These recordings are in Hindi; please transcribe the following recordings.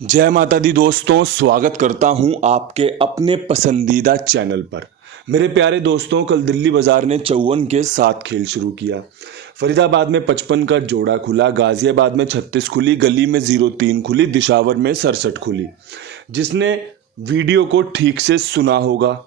जय माता दी दोस्तों, स्वागत करता हूं आपके अपने पसंदीदा चैनल पर। मेरे प्यारे दोस्तों, कल दिल्ली बाजार ने 54 के साथ खेल शुरू किया। फरीदाबाद में 55 का जोड़ा खुला, गाजियाबाद में 36 खुली, गली में 03 खुली, दिशावर में 67 खुली। जिसने वीडियो को ठीक से सुना होगा,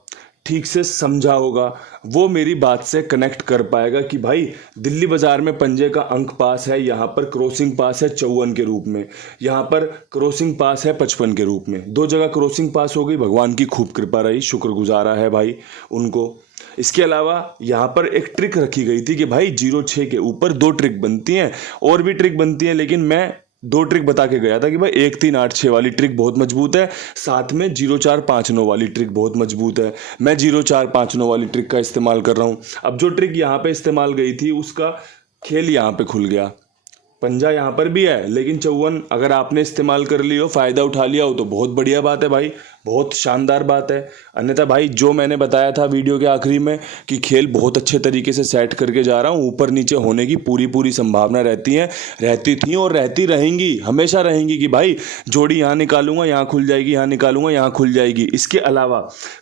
ठीक से समझा होगा, वो मेरी बात से कनेक्ट कर पाएगा कि भाई दिल्ली बाजार में पंजे का अंक पास है, यहाँ पर क्रॉसिंग पास है 54 के रूप में, यहाँ पर क्रॉसिंग पास है 55 के रूप में। दो जगह क्रॉसिंग पास हो गई, भगवान की खूब कृपा रही, शुक्रगुजारा है भाई उनको। इसके अलावा यहाँ पर एक ट्रिक रखी गई थी कि भाई 06 के ऊपर 2 ट्रिक बनती हैं, और भी ट्रिक बनती हैं, लेकिन मैं 2 ट्रिक बता के गया था कि भाई 1386 वाली ट्रिक बहुत मजबूत है, साथ में 0459 वाली ट्रिक बहुत मजबूत है। मैं 0459 वाली ट्रिक का इस्तेमाल कर रहा हूँ। अब जो ट्रिक यहाँ पे इस्तेमाल गई थी उसका खेल यहाँ पे खुल गया। पंजा यहाँ पर भी है, लेकिन 54 अगर आपने इस्तेमाल कर लिया हो, फ़ायदा उठा लिया हो, तो बहुत बढ़िया बात है भाई, बहुत शानदार बात है। अन्यथा भाई जो मैंने बताया था वीडियो के आखिरी में कि खेल बहुत अच्छे तरीके से सेट करके जा रहा हूँ, ऊपर नीचे होने की पूरी संभावना रहती है, रहती थी और रहती रहेंगी, हमेशा रहेंगी कि भाई जोड़ी यहाँ निकालूंगा यहाँ खुल जाएगी, यहाँ निकालूंगा यहाँ खुल जाएगी। इसके अलावा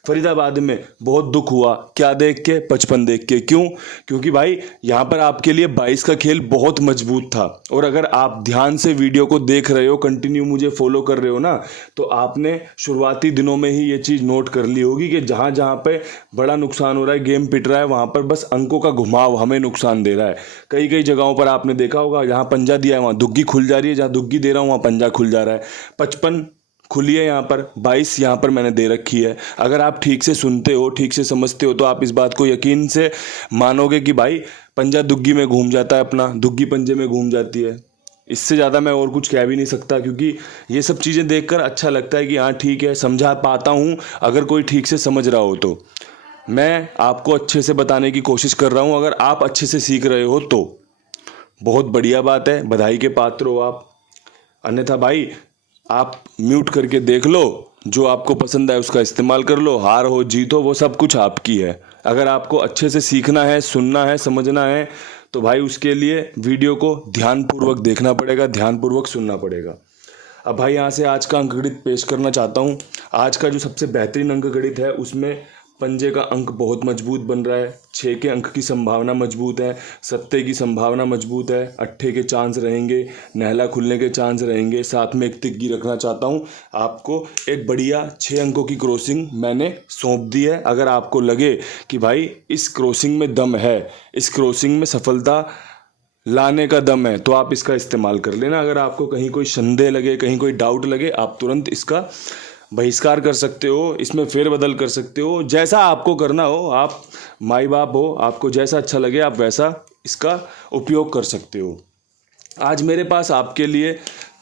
फरीदाबाद में बहुत दुख हुआ, क्या देख के? 55 देख के। क्यों? क्योंकि भाई यहाँ पर आपके लिए 22 का खेल बहुत मजबूत था, और अगर आप ध्यान से वीडियो को देख रहे हो, कंटिन्यू मुझे फॉलो कर रहे हो ना, तो आपने शुरुआती दिनों में ही ये चीज़ नोट कर ली होगी कि जहाँ जहाँ पे बड़ा नुकसान हो रहा है, गेम पिट रहा है, वहाँ पर बस अंकों का घुमाव हमें नुकसान दे रहा है। कई कई जगहों पर आपने देखा होगा, जहाँ पंजा दिया है वहाँ दुग्गी खुल जा रही है, जहाँ दुग्गी दे रहा हूँ वहाँ पंजा खुल जा रहा है। 55 खुली है यहाँ पर, 22 यहाँ पर मैंने दे रखी है। अगर आप ठीक से सुनते हो, ठीक से समझते हो, तो आप इस बात को यकीन से मानोगे कि भाई पंजा दुग्गी में घूम जाता है, अपना दुग्गी पंजे में घूम जाती है। इससे ज़्यादा मैं और कुछ कह भी नहीं सकता, क्योंकि ये सब चीज़ें देखकर अच्छा लगता है कि हाँ ठीक है, समझा पाता हूँ। अगर कोई ठीक से समझ रहा हो तो मैं आपको अच्छे से बताने की कोशिश कर रहा हूँ। अगर आप अच्छे से सीख रहे हो तो बहुत बढ़िया बात है, बधाई के पात्र हो आप। अन्यथा भाई आप म्यूट करके देख लो, जो आपको पसंद है उसका इस्तेमाल कर लो, हार हो जीत हो वो सब कुछ आपकी है। अगर आपको अच्छे से सीखना है, सुनना है, समझना है, तो भाई उसके लिए वीडियो को ध्यानपूर्वक देखना पड़ेगा, ध्यानपूर्वक सुनना पड़ेगा। अब भाई यहाँ से आज का अंकगणित पेश करना चाहता हूँ। आज का जो सबसे बेहतरीन अंकगणित है उसमें पंजे का अंक बहुत मजबूत बन रहा है, 6 के अंक की संभावना मजबूत है, 7 की संभावना मजबूत है, 8 के चांस रहेंगे, नहला खुलने के चांस रहेंगे, साथ में एक तिग्गी रखना चाहता हूँ। आपको एक बढ़िया 6 अंकों की क्रॉसिंग मैंने सौंप दी है। अगर आपको लगे कि भाई इस क्रॉसिंग में दम है, इस क्रॉसिंग में सफलता लाने का दम है, तो आप इसका इस्तेमाल कर लेना। अगर आपको कहीं कोई संदेह लगे, कहीं कोई डाउट लगे, आप तुरंत इसका बहिष्कार कर सकते हो, इसमें फेरबदल कर सकते हो, जैसा आपको करना हो। आप माई बाप हो, आपको जैसा अच्छा लगे आप वैसा इसका उपयोग कर सकते हो। आज मेरे पास आपके लिए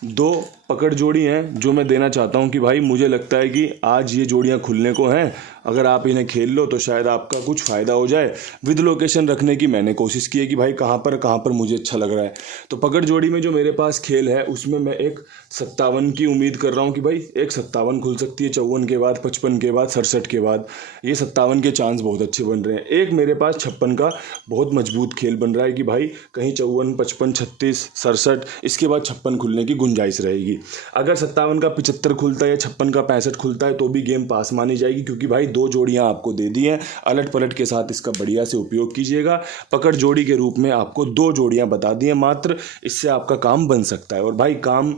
2 पकड़ जोड़ी हैं जो मैं देना चाहता हूं कि भाई मुझे लगता है कि आज ये जोड़ियां खुलने को हैं। अगर आप इन्हें खेल लो तो शायद आपका कुछ फ़ायदा हो जाए। विद लोकेशन रखने की मैंने कोशिश की है कि भाई कहाँ पर मुझे अच्छा लग रहा है। तो पकड़ जोड़ी में जो मेरे पास खेल है उसमें मैं एक 57 की उम्मीद कर रहा हूँ कि भाई एक 57 खुल सकती है 54 के बाद, 55 के बाद, 67 के बाद। ये 57 के चांस बहुत अच्छे बन रहे हैं। एक मेरे पास 56 का बहुत मजबूत खेल बन रहा है कि भाई कहीं 54, 55, 36, 67, इसके बाद 56 खुलने की गुंजाइश रहेगी। अगर 57 का 75 खुलता है या 56 का 65 खुलता है तो भी गेम पास मानी जाएगी, क्योंकि भाई 2 जोड़ियां आपको दे दी हैं। अलट पलट के साथ इसका बढ़िया से उपयोग कीजिएगा। पकड़ जोड़ी के रूप में आपको 2 जोड़ियां बता दी हैं मात्र, इससे आपका काम बन सकता है। और भाई काम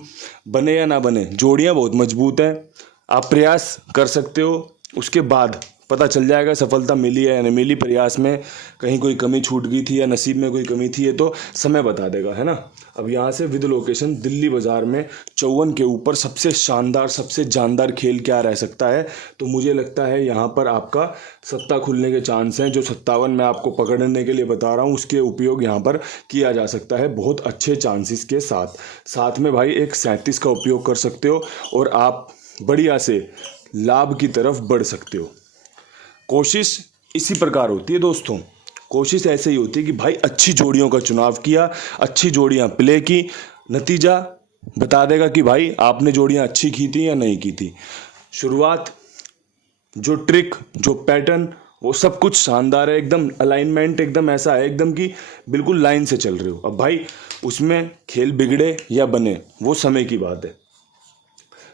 बने या ना बने, जोड़ियां बहुत मजबूत हैं, आप प्रयास कर सकते हो, उसके बाद पता चल जाएगा सफलता मिली है या नहीं मिली। प्रयास में कहीं कोई कमी छूट गई थी या नसीब में कोई कमी थी, ये तो समय बता देगा, है ना। अब यहाँ से विद लोकेशन दिल्ली बाजार में 54 के ऊपर सबसे शानदार, सबसे जानदार खेल क्या रह सकता है, तो मुझे लगता है यहाँ पर आपका 7 खुलने के चांस हैं। जो 57 मैं आपको पकड़ने के लिए बता रहा हूँ उसके उपयोग यहाँ पर किया जा सकता है बहुत अच्छे चांसेस के साथ। साथ में भाई एक 37 का उपयोग कर सकते हो और आप बढ़िया से लाभ की तरफ बढ़ सकते हो। कोशिश इसी प्रकार होती है दोस्तों, कोशिश ऐसे ही होती है कि भाई अच्छी जोड़ियों का चुनाव किया, अच्छी जोड़ियां प्ले की, नतीजा बता देगा कि भाई आपने जोड़ियां अच्छी की थी या नहीं की थी। शुरुआत, जो ट्रिक, जो पैटर्न, वो सब कुछ शानदार है, एकदम अलाइनमेंट एकदम ऐसा है एकदम कि बिल्कुल लाइन से चल रहे हो। अब भाई उसमें खेल बिगड़े या बने वो समय की बात है।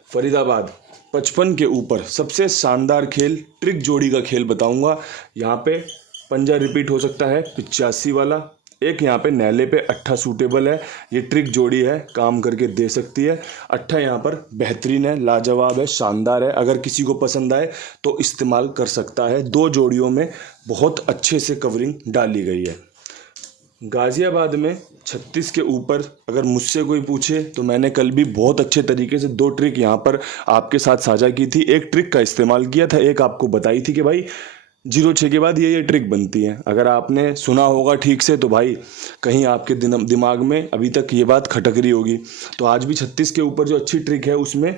फरीदाबाद 55 के ऊपर सबसे शानदार खेल ट्रिक जोड़ी का खेल बताऊंगा। यहाँ पे पंजा रिपीट हो सकता है 85 वाला, एक यहाँ पे नैले पे अट्ठा सूटेबल है। ये ट्रिक जोड़ी है, काम करके दे सकती है। अट्ठा यहाँ पर बेहतरीन है, लाजवाब है, शानदार है। अगर किसी को पसंद आए तो इस्तेमाल कर सकता है। दो जोड़ियों में बहुत अच्छे से कवरिंग डाली गई है। गाज़ियाबाद में 36 के ऊपर अगर मुझसे कोई पूछे तो मैंने कल भी बहुत अच्छे तरीके से दो ट्रिक यहाँ पर आपके साथ साझा की थी। एक ट्रिक का इस्तेमाल किया था, एक आपको बताई थी कि भाई 06 के बाद ये ट्रिक बनती है। अगर आपने सुना होगा ठीक से तो भाई कहीं आपके दिमाग में अभी तक ये बात खटक रही होगी। तो आज भी 36 के ऊपर जो अच्छी ट्रिक है उसमें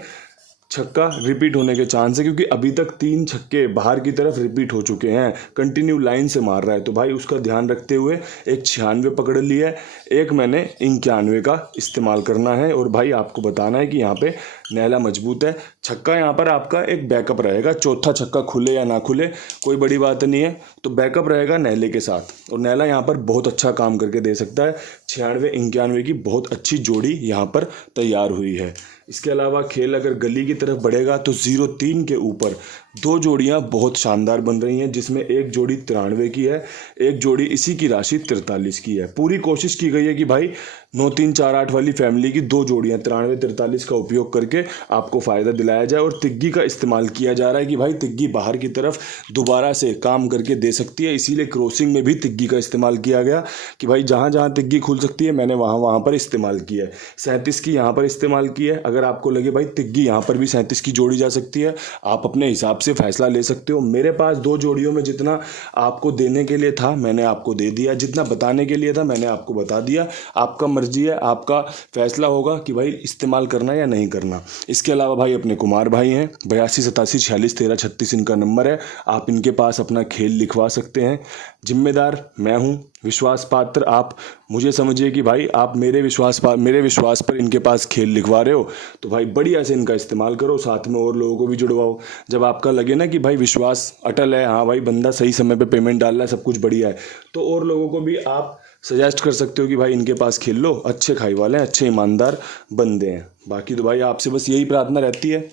छक्का रिपीट होने के चांस है, क्योंकि अभी तक 3 छक्के बाहर की तरफ रिपीट हो चुके हैं। कंटिन्यू लाइन से मार रहा है, तो भाई उसका ध्यान रखते हुए एक 96 पकड़ लिया है, एक मैंने 91 का इस्तेमाल करना है। और भाई आपको बताना है कि यहाँ पे नैला मजबूत है। छक्का यहाँ पर आपका एक बैकअप रहेगा, चौथा छक्का खुले या ना खुले कोई बड़ी बात नहीं है, तो बैकअप रहेगा नैले के साथ। और नैला यहाँ पर बहुत अच्छा काम करके दे सकता है। 96 91 की बहुत अच्छी जोड़ी यहाँ पर तैयार हुई है। इसके अलावा खेल अगर गली की तरफ बढ़ेगा तो 03 के ऊपर दो जोड़ियां बहुत शानदार बन रही हैं, जिसमें एक जोड़ी 93 की है, एक जोड़ी इसी की राशि 43 की है। पूरी कोशिश की गई है कि भाई 9 3 4 8 वाली फैमिली की दो जोड़ियां 93 43 का उपयोग करके आपको फ़ायदा दिलाया जाए। और तिग्गी का इस्तेमाल किया जा रहा है कि भाई तिग्गी बाहर की तरफ दोबारा से काम करके दे सकती है। इसीलिए क्रॉसिंग में भी तिग्गी का इस्तेमाल किया गया कि भाई जहाँ जहाँ तिग्गी खुल सकती है मैंने वहाँ पर इस्तेमाल किया है। 37 की यहाँ पर इस्तेमाल की है। अगर आपको लगे भाई तिग्गी यहाँ पर भी 37 की जोड़ी जा सकती है, आप अपने हिसाब से फैसला ले सकते हो। मेरे पास दो जोड़ियों में जितना आपको देने के लिए था मैंने आपको दे दिया, जितना बताने के लिए था मैंने आपको बता दिया। आपका मर्जी है, आपका फैसला होगा कि भाई इस्तेमाल करना या नहीं करना। इसके अलावा भाई अपने कुमार भाई हैं, 82 87 46 13 36 इनका नंबर है। आप इनके पास अपना खेल लिखवा सकते हैं। जिम्मेदार मैं हूँ, विश्वास पात्र आप मुझे समझिए कि भाई आप मेरे विश्वास पर इनके पास खेल लिखवा रहे हो, तो भाई बढ़िया से इनका इस्तेमाल करो, साथ में और लोगों को भी जुड़वाओ। जब आपका लगे ना कि भाई विश्वास अटल है, हाँ भाई बंदा सही समय पे पेमेंट डाल रहा है, सब कुछ बढ़िया है, तो और लोगों को भी आप सजेस्ट कर सकते हो कि भाई इनके पास खेल लो, अच्छे खाई वाले हैं, अच्छे ईमानदार बंदे हैं। बाकी तो भाई आपसे बस यही प्रार्थना रहती है।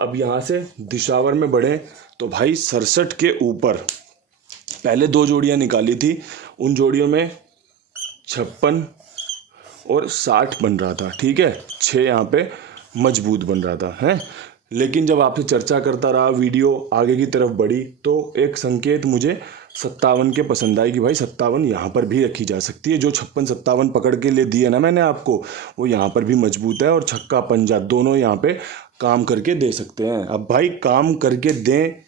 अब यहाँ से दिशावर में बढ़े तो भाई 67 के ऊपर पहले दो जोड़ियाँ निकाली थी, उन जोड़ियों में 56 और 60 बन रहा था, ठीक है, 6 यहाँ पे मजबूत बन रहा था है। लेकिन जब आपसे चर्चा करता रहा, वीडियो आगे की तरफ बढ़ी, तो एक संकेत मुझे 57 के पसंद आई कि भाई 57 यहाँ पर भी रखी जा सकती है। जो 56 57 पकड़ के ले दिए ना मैंने आपको, वो यहाँ पर भी मजबूत है, और छक्का पंजा दोनों यहाँ पे काम करके दे सकते हैं। अब भाई काम करके दें,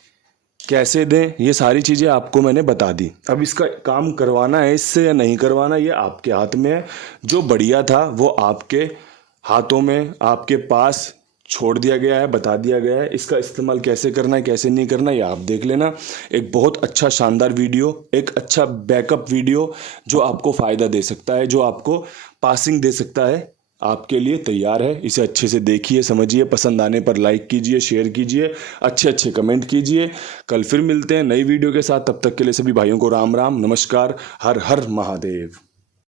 कैसे दें, ये सारी चीज़ें आपको मैंने बता दी। अब इसका काम करवाना है इससे या नहीं करवाना, ये आपके हाथ में है। जो बढ़िया था वो आपके हाथों में, आपके पास छोड़ दिया गया है, बता दिया गया है। इसका इस्तेमाल कैसे करना है कैसे नहीं करना ये आप देख लेना। एक बहुत अच्छा शानदार वीडियो, एक अच्छा बैकअप वीडियो जो आपको फ़ायदा दे सकता है, जो आपको पासिंग दे सकता है, आपके लिए तैयार है। इसे अच्छे से देखिए, समझिए, पसंद आने पर लाइक कीजिए, शेयर कीजिए, अच्छे अच्छे कमेंट कीजिए। कल फिर मिलते हैं नई वीडियो के साथ, तब तक के लिए सभी भाइयों को राम राम, नमस्कार, हर हर महादेव।